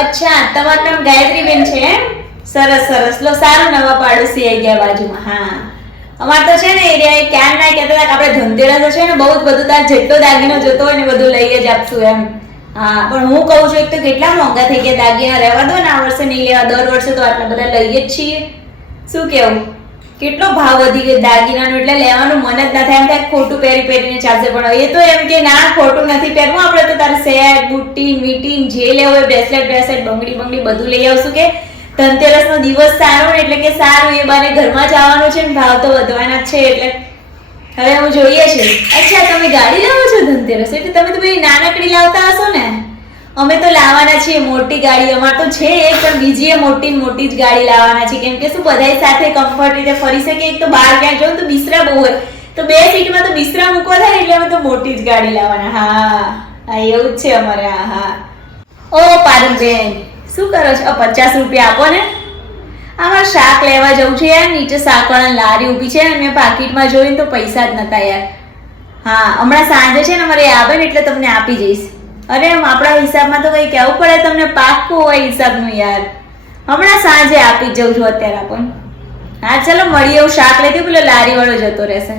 અચ્છા, તમારું નામ ગાયત્રીબેન છે એમ? સરસ સરસ. લો, સારું, નવા પાડોશી આવી ગયા બાજુમાં. હા, અમાર તો છે ને એરિયા ક્યાં ના કહેતા હતા કે આપણે ધનતેરસ છે ને બહુ જ બધું, તાર જેટલો દાગીનો જોતો હોય ને બધું લઈ જ આપશું એમ. હા, પણ હું કહું છું એક તો કેટલા મોંઘા થઈ ગયા દાગીના, રહેવા દો ને, આ વર્ષે નહીં લેવા, દર વર્ષે તો આટલા બધા લઈએ જ છીએ. શું કેવું? કેટલો ભાવ વધી ગયો દાગીનાનો, એટલે લેવાનું મન જ ના થાય, એમ થાય ખોટું પહેરીને ચાલશે. પણ એ તો એમ કે ના, ખોટું નથી પહેરવું, આપણે તો તારે સેટ, બુટ્ટી, મીટિંગ જે લેવું હોય, બ્રેસલેટ, બંગડી બધું લઈ આવશું. કે ધનતેરસ નો દિવસ સારો ને એટલે કે સારું, એ બાને ઘરમાં જ આવવાનું છે ને, ભાવ તો વધવાના જ છે. એટલે હવે હું જોઈએ છે. અચ્છા, તમે ગાડી લાવો છો ધનતેરસ, એટલે તમે તો પેલી નાનકડી લાવતા હશો ને? અમે તો લાવવાના છીએ મોટી ગાડી. અમાર તો છે એક, પણ બીજી એ મોટી જ ગાડી લાવવાના છે. કેમ કે શું, બધાય સાથે કમ્ફર્ટ રીતે ફરી શકે. એક તો બહાર ક્યાં જાવ તો બિસ્તરા બહુ હોય, તો 2 સીટમાં તો બિસ્તરા મૂકવા થાય, એટલે અમે તો મોટી જ ગાડી લાવવાના. હા, એવું જ છે અમારે. હા. ઓ પારુલબેન, શું કરો છો? 50 રૂપિયા આપો ને. આમાં શાક લેવા જવું છે યાર, નીચે શાકવાળાની લારી ઊભી છે, અને મેં પાકીટમાં જોઈને તો પૈસા જ નતા યાર. હા, હમણાં સાંજે છે ને અમારે આવે ને એટલે તમને આપી જઈશ. અરે આપણા હિસાબમાં તો કઈ કહેવું પડે તમને, પાક્કું હોય હિસાબનું યાર. હમણાં સાંજે આપી જ જઉં છું અત્યારે. પણ હા, ચલો મળીએ. હું શાક લેતી, પેલો લારી વાળો જતો રહેશે.